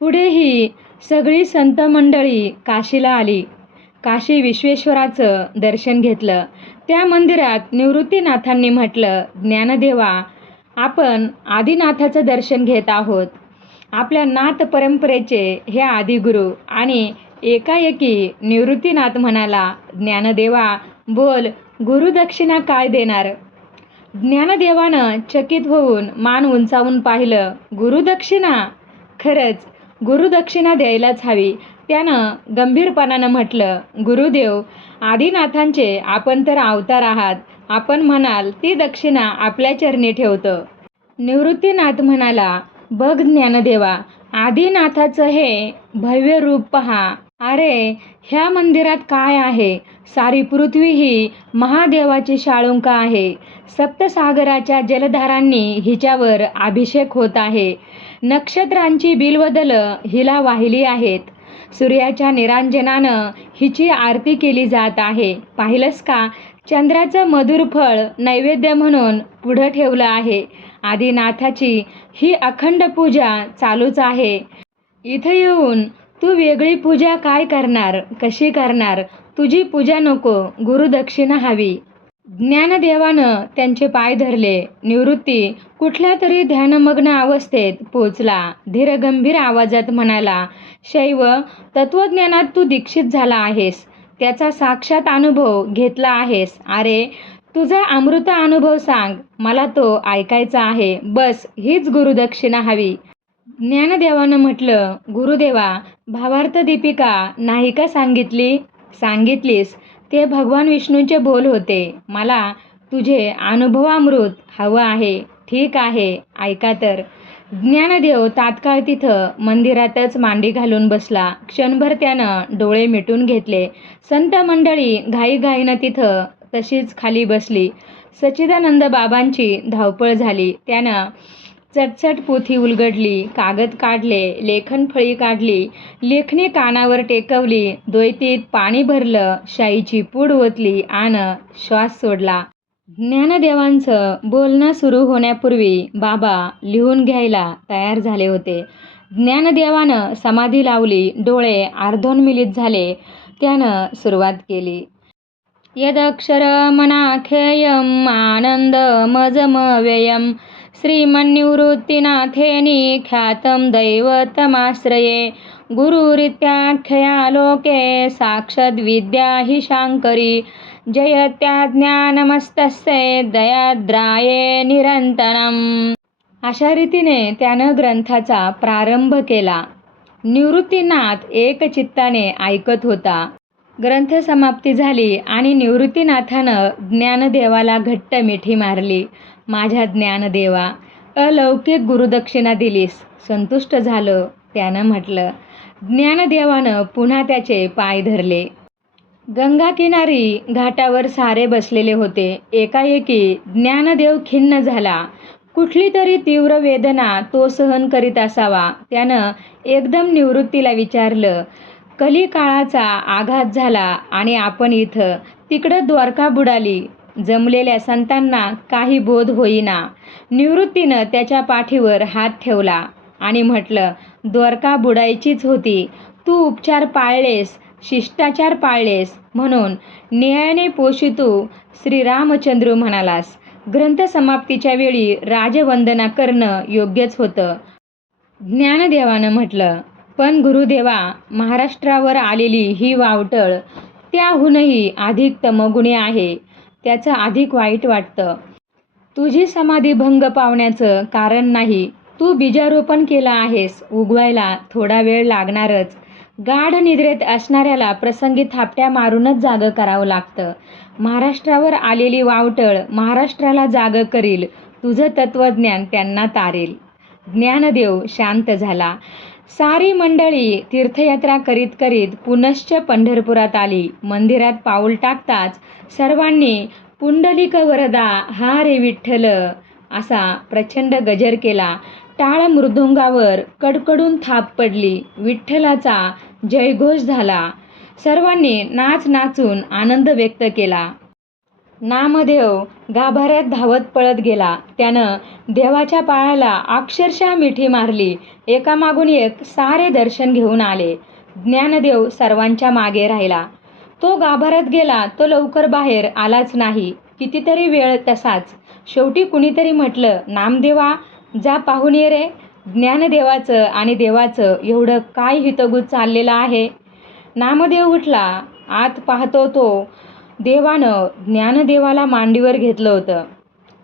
पुढे ही सगळी संत मंडळी काशीला आली. काशी विश्वेश्वराचं दर्शन घेतलं. त्या मंदिरात निवृत्तीनाथांनी म्हटलं, ज्ञानदेवा, आपण आदिनाथाचं दर्शन घेत आहोत. आपल्या नाथ परंपरेचे हे आदिगुरु. आणि एकाएकी निवृत्तीनाथ म्हणाला, ज्ञानदेवा बोल, गुरुदक्षिणा काय देणार? ज्ञानदेवानं चकित होऊन मान उंचावून पाहिलं. गुरुदक्षिणा? खरंच गुरुदक्षिणा द्यायलाच हवी. त्यानं गंभीरपणानं म्हटलं, गुरुदेव, आदिनाथांचे आपण तर अवतार आहात. आपण म्हणाल ती दक्षिणा आपल्या चरणी ठेवतो. निवृत्तीनाथ म्हणाला, बघ ज्ञानदेवा, आदिनाथाचं हे भव्य रूप पहा. अरे, ह्या मंदिरात काय आहे? सारी पृथ्वी ही महादेवाची शाळुंका आहे. सप्तसागराच्या जलधारांनी हिच्यावर अभिषेक होत आहे. नक्षत्रांची बिल्वदलं हिला वाहिली आहेत. सूर्याच्या निरांजनानं हिची आरती केली जात आहे. पाहिलंस का? चंद्राचं मधुर फळ नैवेद्य म्हणून पुढं ठेवलं आहे. आदिनाथाची ही अखंड पूजा चालूच आहे. इथं येऊन तू वेगळी पूजा काय करणार? कशी करणार? तुझी पूजा नको, गुरुदक्षिणा हवी. ज्ञानदेवानं त्यांचे पाय धरले. निवृत्ती कुठल्या तरी ध्यानमग्न अवस्थेत पोचला. धीरगंभीर आवाजात म्हणाला, शैव तत्वज्ञानात तू दीक्षित झाला आहेस. त्याचा साक्षात अनुभव घेतला आहेस. अरे, तुझा अमृत अनुभव सांग, मला तो ऐकायचा आहे. बस, हीच गुरुदक्षिणा हवी. ज्ञानदेवानं म्हटलं, गुरुदेवा, भावार्थ दीपिका नाही का सांगितली? सांगितलीस. ते भगवान विष्णूंचे बोल होते. मला तुझे अनुभवामृत हवं आहे. ठीक आहे, ऐका तर. ज्ञानदेव तात्काळ तिथं मंदिरातच मांडी घालून बसला. क्षणभर त्यानं डोळे मिटून घेतले. संत मंडळी घाईघाईनं तिथं तशीच खाली बसली. सच्चिदानंद बाबांची धावपळ झाली. त्यानं चटचट पोथी उलगडली, कागद काढले, लेखनफळी काढली, लेखणी कानावर टेकवली, द्वैतीत पाणी भरलं, शाईची पूड ओतली आणि श्वास सोडला. ज्ञानदेवांचं बोलणं सुरू होण्यापूर्वी बाबा लिहून घ्यायला तयार झाले होते. ज्ञानदेवानं समाधी लावली. डोळे अर्धोन्मिलित झाले. त्यानं सुरुवात केली. यदक्षरमनाख्येयम् आनन्दमजमव्ययम् श्रीमन्निवृत्तिनाथेनी ख्यातं दैवतमाश्रये गुरुरित्याख्यया लोके साक्षद्विद्या हि शाङ्करी जयत्याज्ञानमस्तस्ये दयाद्राये निरन्तरम्. अशा रीतीने त्यानं ग्रंथाचा प्रारंभ केला. निवृत्तीनाथ एकचित्ताने ऐकत होता. ग्रंथ समाप्ती झाली आणि निवृत्तीनाथानं ज्ञानदेवाला घट्ट मिठी मारली. माझ्या ज्ञानदेवा, अलौकिक गुरुदक्षिणा दिलीस. संतुष्ट झालो, त्यानं म्हटलं. ज्ञानदेवानं पुन्हा त्याचे पाय धरले. गंगाकिनारी घाटावर सारे बसलेले होते. एकाएकी ज्ञानदेव खिन्न झाला. कुठली तरी तीव्र वेदना तो सहन करीत असावा. त्यानं एकदम निवृत्तीला विचारलं, कलिकाळाचा आघात झाला आणि आपण इथं. तिकडं द्वारका बुडाली. जमलेल्या संतांना काही बोध होईना. निवृत्तीनं त्याच्या पाठीवर हात ठेवला आणि म्हटलं, द्वारका बुडायचीच होती. तू उपचार पाळलेस, शिष्टाचार पाळलेस म्हणून न्यायाने पोषितू श्रीरामचंद्र म्हणालास. ग्रंथ समाप्तीच्या वेळी राजवंदना करणं योग्यच होतं. ज्ञानदेवानं म्हटलं, पण गुरुदेवा, महाराष्ट्रावर आलेली ही वावटळ त्याहूनही अधिक तमोगुणी आहे. त्याचं अधिक वाईट वाटतं. तुझी समाधी भंग पावण्याचं कारण नाही. तू बीजारोपण केलं आहेस. उगवायला थोडा वेळ लागणारच. गाढ निद्रेत असणाऱ्याला प्रसंगी थापट्या मारूनच जागं करावं लागतं. महाराष्ट्रावर आलेली वावटळ महाराष्ट्राला जागं करील. तुझं तत्वज्ञान त्यांना तारेल. ज्ञानदेव शांत झाला. सारी मंडळी तीर्थयात्रा करीत करीत पुनश्च पंढरपुरात आली. मंदिरात पाऊल टाकताच सर्वांनी पुंडलिक वरदा हा रे विठ्ठल असा प्रचंड गजर केला. टाळ मृदुंगावर कडकडून थाप पडली. विठ्ठलाचा जयघोष झाला. सर्वांनी नाच नाचून आनंद व्यक्त केला. नामदेव गाभाऱ्यात धावत पळत गेला. त्यानं देवाच्या पायाला अक्षरशः मिठी मारली. एकामागून एक सारे दर्शन घेऊन आले. ज्ञानदेव सर्वांच्या मागे राहिला. तो गाभाऱ्यात गेला तो लवकर बाहेर आलाच नाही. कितीतरी वेळ तसाच. शेवटी कुणीतरी म्हटलं, नामदेवा, जा पाहून ये रे. ज्ञानदेवाचं आणि देवाचं एवढं काय हितगुज चाललेलं आहे. नामदेव उठला. आत पाहतो तो देवानं ज्ञानदेवाला मांडीवर घेतलं होतं.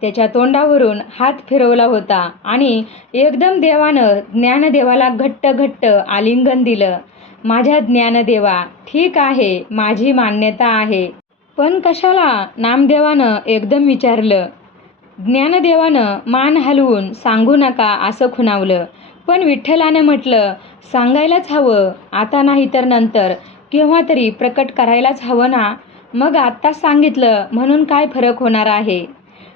त्याच्या तोंडावरून हात फिरवला होता आणि एकदम देवानं ज्ञानदेवाला घट्ट घट्ट आलिंगन दिलं. माझ्या ज्ञानदेवा, ठीक आहे, माझी मान्यता आहे. पण कशाला? नामदेवानं एकदम विचारलं. ज्ञानदेवानं मान हलवून सांगू नका असं खुणावलं. पण विठ्ठलानं म्हटलं, सांगायलाच हवं. आता नाही तर नंतर केव्हा तरी प्रकट करायलाच हवं ना. मग आत्ताच सांगितलं म्हणून काय फरक होणार आहे?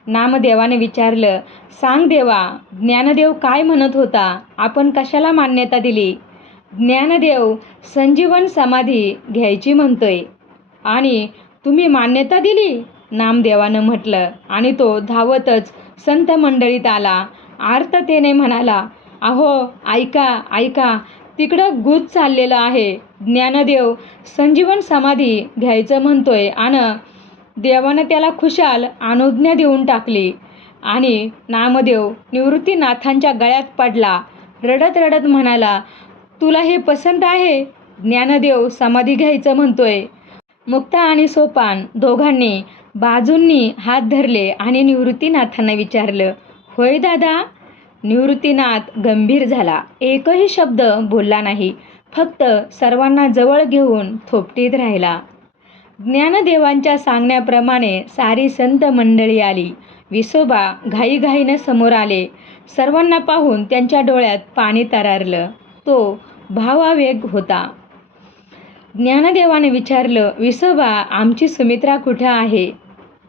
नामदेवाने विचारलं. सांग देवा, ज्ञानदेव काय म्हणत होता? आपण कशाला मान्यता दिली? ज्ञानदेव संजीवन समाधी घ्यायची म्हणतोय. आणि तुम्ही मान्यता दिली? नामदेवानं म्हटलं आणि तो धावतच संत मंडळीत आला. आर्ततेने म्हणाला, अहो ऐका ऐका, तिकडं गुज चाललेलं आहे. ज्ञानदेव संजीवन समाधी घ्यायचं म्हणतोय आणि देवानं त्याला खुशाल अनुज्ञा देऊन टाकली. आणि नामदेव निवृत्तीनाथांच्या गळ्यात पडला. रडत रडत म्हणाला, तुला हे पसंत आहे? ज्ञानदेव समाधी घ्यायचं म्हणतोय. मुक्ता आणि सोपान दोघांनी बाजूंनी हात धरले आणि निवृत्तीनाथांना विचारलं, होय दादा? निवृत्तीनाथ गंभीर झाला. एकही शब्द बोलला नाही. फक्त सर्वांना जवळ घेऊन थोपटीत राहिला. ज्ञानदेवांच्या सांगण्याप्रमाणे सारी संत मंडळी आली. विसोबा घाईघाईनं समोर आले. सर्वांना पाहून त्यांच्या डोळ्यात पाणी तरळलं. तो भावावेग होता. ज्ञानदेवाने विचारलं, विसोबा, आमची सुमित्रा कुठं आहे?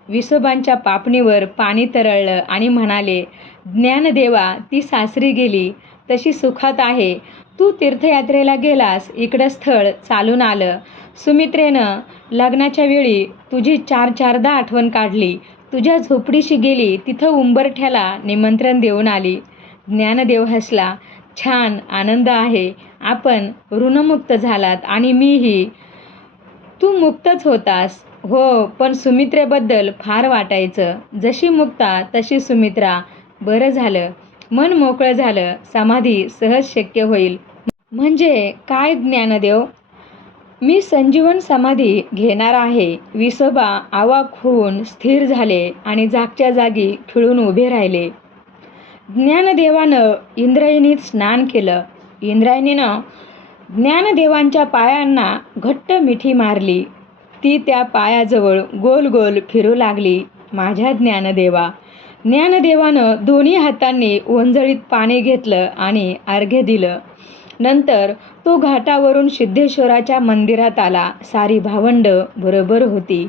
विसोबांच्या पापणीवर पाणी तरळलं आणि म्हणाले, ज्ञानदेवा, ती सासरी गेली, तशी सुखात आहे. तू तीर्थयात्रेला गेलास, इकडं स्थळ चालून आलं. सुमित्रेनं लग्नाच्या वेळी तुझी चारदा आठवण काढली. तुझ्या झोपडीशी गेली, तिथं उंबरठ्याला निमंत्रण देऊन आली. ज्ञानदेव हसला. छान, आनंद आहे. आपण ऋणमुक्त झालात आणि मीही. तू मुक्तच होतास. हो, पण सुमित्रेबद्दल फार वाटायचं. जशी मुक्ता तशी सुमित्रा. बरं झालं, मन मोकळं झालं. समाधी सहज शक्य होईल. म्हणजे काय ज्ञानदेव? मी संजीवन समाधी घेणार आहे. विसोबा अवाक होऊन स्थिर झाले आणि जागच्या जागी खिळून उभे राहिले. ज्ञानदेवानं इंद्रायणीत स्नान केलं. इंद्रायणीनं ज्ञानदेवांच्या पायांना घट्ट मिठी मारली. ती त्या पायाजवळ गोल गोल फिरू लागली. माझ्या ज्ञानदेवा. ज्ञानदेवानं दोन्ही हातांनी ओंजळीत पाणी घेतलं आणि अर्घ्य दिलं. नंतर तो घाटावरून सिद्धेश्वराच्या मंदिरात आला. सारी भावंड बरोबर होती.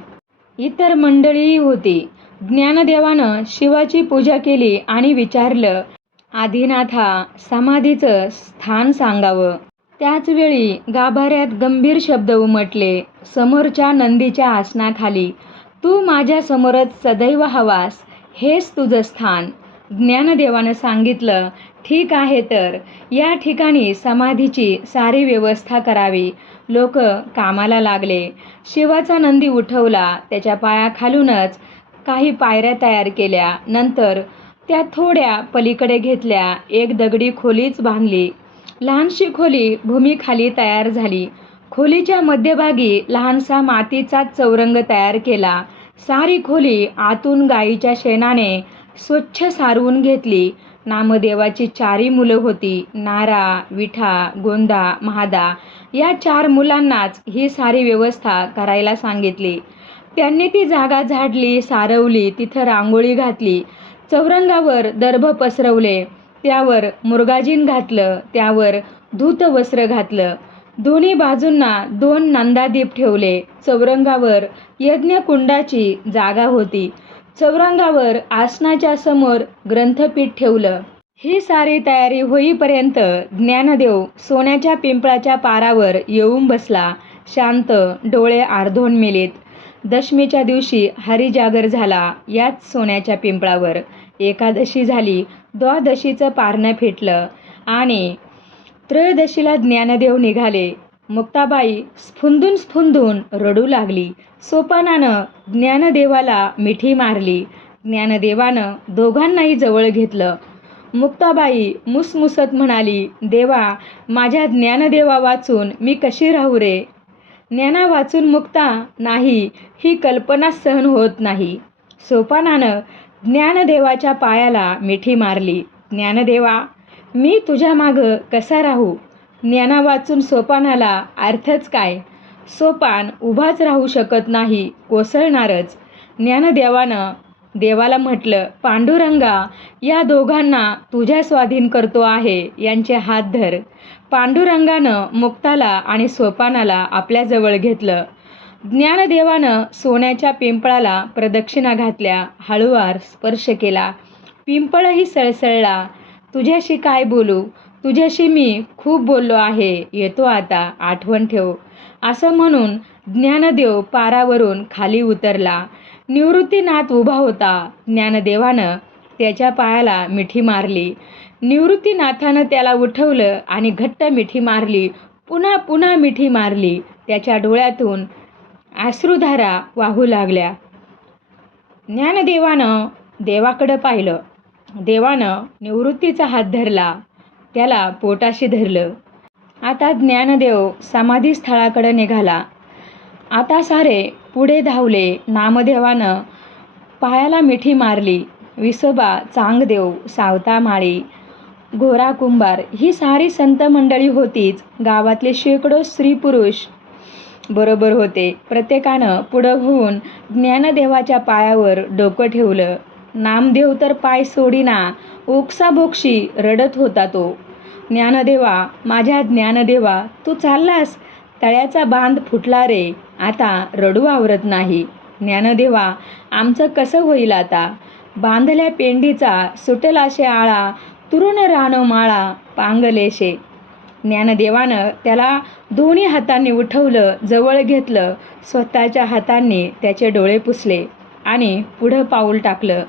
इतर मंडळीही होती. ज्ञानदेवानं शिवाची पूजा केली आणि विचारलं, आदिनाथा, समाधीचं स्थान सांगावं. त्याचवेळी गाभाऱ्यात गंभीर शब्द उमटले. समोरच्या नंदीच्या आसनाखाली. तू माझ्या समोरच सदैव हवास. हेच तुझं स्थान. ज्ञानदेवानं सांगितलं, ठीक आहे, तर या ठिकाणी समाधीची सारी व्यवस्था करावी. लोक कामाला लागले. शिवाचा नंदी उठवला. त्याच्या पायाखालूनच काही पायऱ्या तयार केल्या. नंतर त्या थोड्या पलीकडे घेतल्या. एक दगडी खोलीच बांधली. लहानशी खोली भूमीखाली तयार झाली. खोलीच्या मध्यभागी लहानसा मातीचा चौरंग तयार केला. सारी खोली आतून गाईच्या शेणाने स्वच्छ सारवून घेतली. नामदेवाची 4 मुलं होती. नारा, विठा, गोंदा, महादा या 4 मुलांनाच ही सारी व्यवस्था करायला सांगितली. त्यांनी ती जागा झाडली, सारवली. तिथं रांगोळी घातली. चौरंगावर दर्भ पसरवले. त्यावर मुर्गाजीन घातलं. त्यावर धूतवस्त्र घातलं. दोन्ही बाजूंना 2 नंदादीप ठेवले. चौरंगावर यज्ञकुंडाची जागा होती. चौरंगावर आसनाच्या समोर ग्रंथपीठ ठेवलं. ही सारी तयारी होईपर्यंत ज्ञानदेव सोन्याच्या पिंपळाच्या पारावर येऊन बसला. शांत, डोळे आर्धोन मेलेत. दशमीच्या दिवशी हरिजागर झाला याच सोन्याच्या पिंपळावर. एकादशी झाली, द्वादशीचं पारणं फिटलं आणि त्रयोदशीला ज्ञानदेव निघाले. मुक्ताबाई स्फुंदून स्फुंदून रडू लागली. सोपानानं ज्ञानदेवाला मिठी मारली. ज्ञानदेवानं दोघांनाही जवळ घेतलं. मुक्ताबाई मुसमुसत म्हणाली, देवा, माझ्या ज्ञानदेवा वाचून मी कशी राहू रे? ज्ञाना वाचून मुक्ता नाही, ही कल्पना सहन होत नाही. सोपानानं ज्ञानदेवाच्या पायाला मिठी मारली. ज्ञानदेवा, मी तुझ्या मागं कसा राहू? ज्ञाना वाचून सोपानाला अर्थच काय? सोपान उभाच राहू शकत नाही, कोसळणारच. ज्ञानदेवानं देवाला म्हटलं, पांडुरंगा, या दोघांना तुझ्या स्वाधीन करतो आहे, यांचे हात धर. पांडुरंगानं मुक्ताला आणि सोपानाला आपल्याजवळ घेतलं. ज्ञानदेवानं सोन्याच्या पिंपळाला प्रदक्षिणा घातल्या, हळूवार स्पर्श केला. पिंपळही सळसळला. तुझ्याशी काय बोलू? तुझ्याशी मी खूप बोललो आहे, येतो आता, आठवण ठेव. असं म्हणून ज्ञानदेव पारावरून खाली उतरला. निवृत्तीनाथ उभा होता. ज्ञानदेवानं त्याच्या पायाला मिठी मारली. निवृत्तीनाथानं त्याला उठवलं आणि घट्ट मिठी मारली. पुन्हा पुन्हा मिठी मारली. त्याच्या डोळ्यातून अश्रुधारा वाहू लागल्या. ज्ञानदेवानं देवाकडं पाहिलं. देवानं निवृत्तीचा हात धरला, त्याला पोटाशी धरलं. आता ज्ञानदेव समाधीस्थळाकडे निघाला. आता सारे पुढे धावले. नामदेवानं पायाला मिठी मारली. विसोबा, चांगदेव, सावता माळी, गोरा कुंभार ही सारी संत मंडळी होतीच. गावातले शेकडो स्त्री पुरुष बरोबर होते. प्रत्येकानं पुढं होऊन ज्ञानदेवाच्या पायावर डोकं ठेवलं. नामदेव तर पाय सोडीना, ओक्साबोक्शी रडत होता तो. ज्ञानदेवा, माझ्या ज्ञानदेवा, तू चाललास? तळ्याचा बांध फुटला रे, आता रडू आवरत नाही. ज्ञानदेवा, आमचं कसं होईल आता? बांधल्या पेंडीचा सुटलाशे आळा, तुरुण रानो माळा पांगलेशे. ज्ञानदेवानं त्याला दोन्ही हातांनी उठवलं, जवळ घेतलं. स्वतःच्या हातांनी त्याचे डोळे पुसले आणि पुढं पाऊल टाकलं.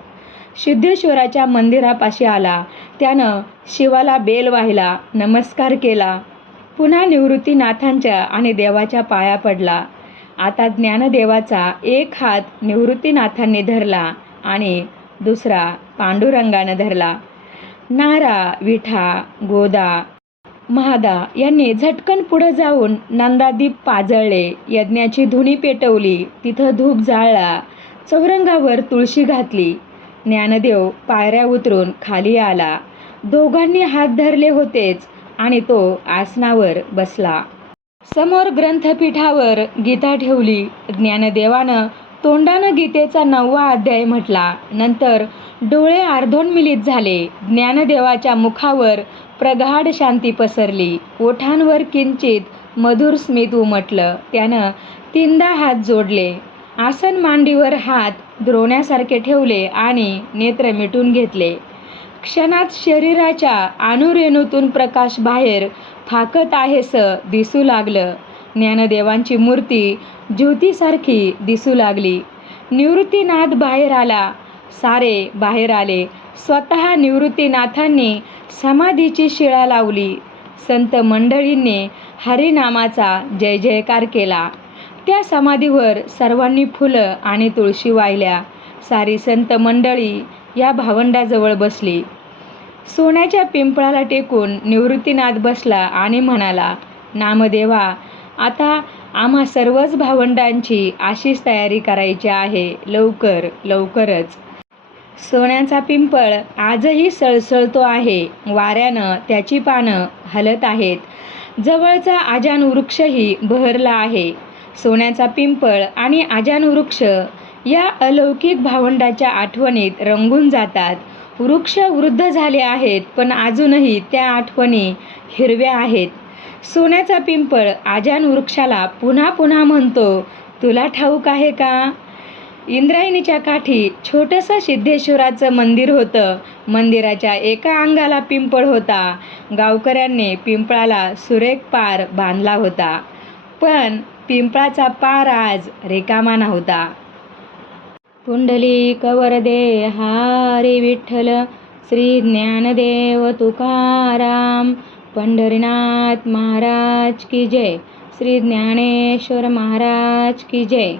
सिद्धेश्वराच्या मंदिरापाशी आला. त्यानं शिवाला बेल वाहिला, नमस्कार केला. पुन्हा निवृत्तीनाथांच्या आणि देवाच्या पाया पडला. आता ज्ञानदेवाचा एक हात निवृत्तीनाथांनी धरला आणि दुसरा पांडुरंगानं धरला. नारा, विठा, गोदा, महादा यांनी झटकन पुढं जाऊन नंदादीप पाजळले. यज्ञाची धुनी पेटवली. तिथं धूप जाळला. चौरंगावर तुळशी घातली. ज्ञानदेव पायऱ्या उतरून खाली आला. दोघांनी हात धरले होतेच आणि तो आसनावर बसला. समोर ग्रंथपीठावर गीता ठेवली. ज्ञानदेवानं तोंडानं गीतेचा 9वा अध्याय म्हटला. नंतर डोळे अर्धोन्मिलित झाले. ज्ञानदेवाच्या मुखावर प्रगाढ शांती पसरली. ओठांवर किंचित मधुर स्मित उमटलं. त्यानं 3दा हात जोडले. आसन मांडीवर हात द्रोण्यासारखे ठेवले आणि नेत्र मिटून घेतले. क्षणात शरीराच्या अणुरेणूतून प्रकाश बाहेर फाकत आहेसं दिसू लागलं. ज्ञानदेवांची मूर्ती ज्योतीसारखी दिसू लागली. निवृत्तीनाथ बाहेर आला. सारे बाहेर आले. स्वतः निवृत्तीनाथांनी समाधीची शिळा लावली. संत मंडळींनी हरिनामाचा जय जयकार केला. त्या समाधीवर सर्वांनी फुलं आणि तुळशी वाहिल्या. सारी संत मंडळी या भावंडाजवळ बसली. सोन्याच्या पिंपळाला टेकून निवृत्तीनाथ बसला आणि म्हणाला, नामदेवा, आता आम्हा सर्वच भावंडांची अशीच तयारी करायची आहे. लवकर लवकरच. सोन्याचा पिंपळ आजही सळसळतो आहे. वाऱ्यानं त्याची पानं हलत आहेत. जवळचा आजान वृक्षही बहरला आहे. सोन्याचा पिंपळ आणि आजान वृक्ष या अलौकिक भावंडाच्या आठवणीत रंगून जातात. वृक्ष वृद्ध झाले आहेत, पण अजूनही त्या आठवणी हिरव्या आहेत. सोन्याचा पिंपळ आजान वृक्षाला पुन्हा पुन्हा म्हणतो, तुला ठाऊक आहे का? इंद्रायणीच्या काठी छोटंसं सिद्धेश्वराचं मंदिर होतं. मंदिराच्या एका अंगाला पिंपळ होता. गावकऱ्यांनी पिंपळाला सुरेख पार बांधला होता. पण पिंपळाचा पार आज रिकामा नव्हता. पुंडलिक वरदे हरी विठ्ठल, श्री ज्ञानदेव तुकाराम, पंढरीनाथ महाराज की जय, श्री ज्ञानेश्वर महाराज की जय.